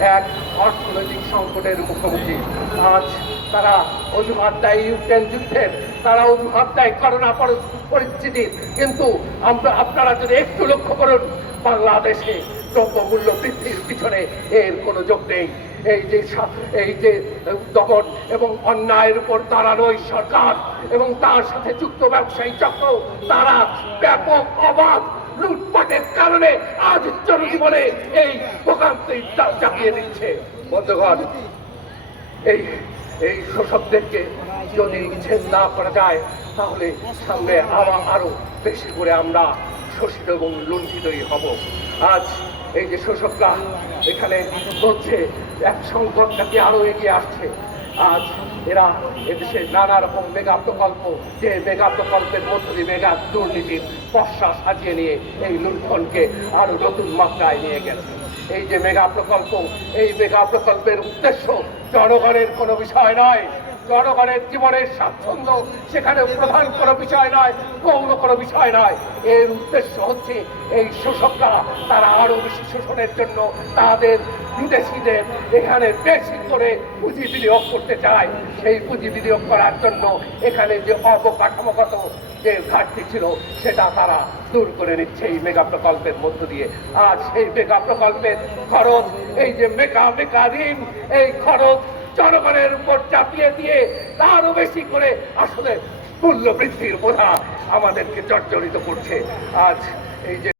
এক অর্থনৈতিক সংকটের মুখোমুখি। আজ তারা অজুহাত দেয় ইউক্রেন যুদ্ধের, তারা অজুহাত দেয় করোনা পরি- পরিস্থিতির। কিন্তু আমরা, আপনারা যদি একটু লক্ষ্য করুন, বাংলাদেশে দ্রব্যমূল্য বৃদ্ধির পিছনে এর কোনো যোগ নেই। এই যে এই যে দমন এবং অন্যায়ের উপর দাঁড়ানো এই সরকার এবং তার সাথে যুক্ত ব্যবসায়ী চক্র, তারা ব্যাপক অবাধ লুটপাটের কারণে আজ জনজীবনে এই ভোগান্তি চাপিয়ে দিচ্ছে। বন্ধুগণ, এই এই শোষকদেরকে যদি ছেদ না করা যায়, তাহলে সামনে আবার আরও বেশি করে আমরা শোষিত এবং লুণ্ঠিতই হব। আজ এই যে শোষকরা এখানে বলছে, এক সংকট নাকি আরও এগিয়ে আসছে। আজ এরা এদেশে নানা রকম মেগা প্রকল্প, যে মেগা প্রকল্পের মধ্যে মেগা দুর্নীতির পশ্চা সাজিয়ে নিয়ে এই লুণ্ঠনকে আরও নতুন মাত্রায় নিয়ে গেছে। এই যে মেগা প্রকল্প এই মেগা প্রকল্পের উদ্দেশ্য জনগণের কোনো বিষয় নয়। জনগণের জীবনের স্বাচ্ছন্দ্য সেখানে প্রধান কোনো বিষয় নয়, গৌণ কোনো বিষয় নয়। এর উদ্দেশ্য হচ্ছে এই শোষকরা, তারা আরও বেশি শোষণের জন্য তাদের বিদেশিদের এখানে বেশি করে পুঁজি বিনিয়োগ করতে চায়। সেই পুঁজি বিনিয়োগ করার জন্য এখানে যে অবকাঠামোগত যে ঘাটতি ছিল, সেটা তারা দূর করে নিচ্ছে এই মেগা প্রকল্পের মধ্য দিয়ে। আর সেই মেগা প্রকল্পের খরচ, এই যে মেগা মেগা ঋণ, এই খরচ জনগণের উপর চাপিয়ে দিয়ে তারও বেশি করে আসলে মূল্য বৃদ্ধির বোধা আমাদেরকে জর্জরিত করছে। আজ এই যে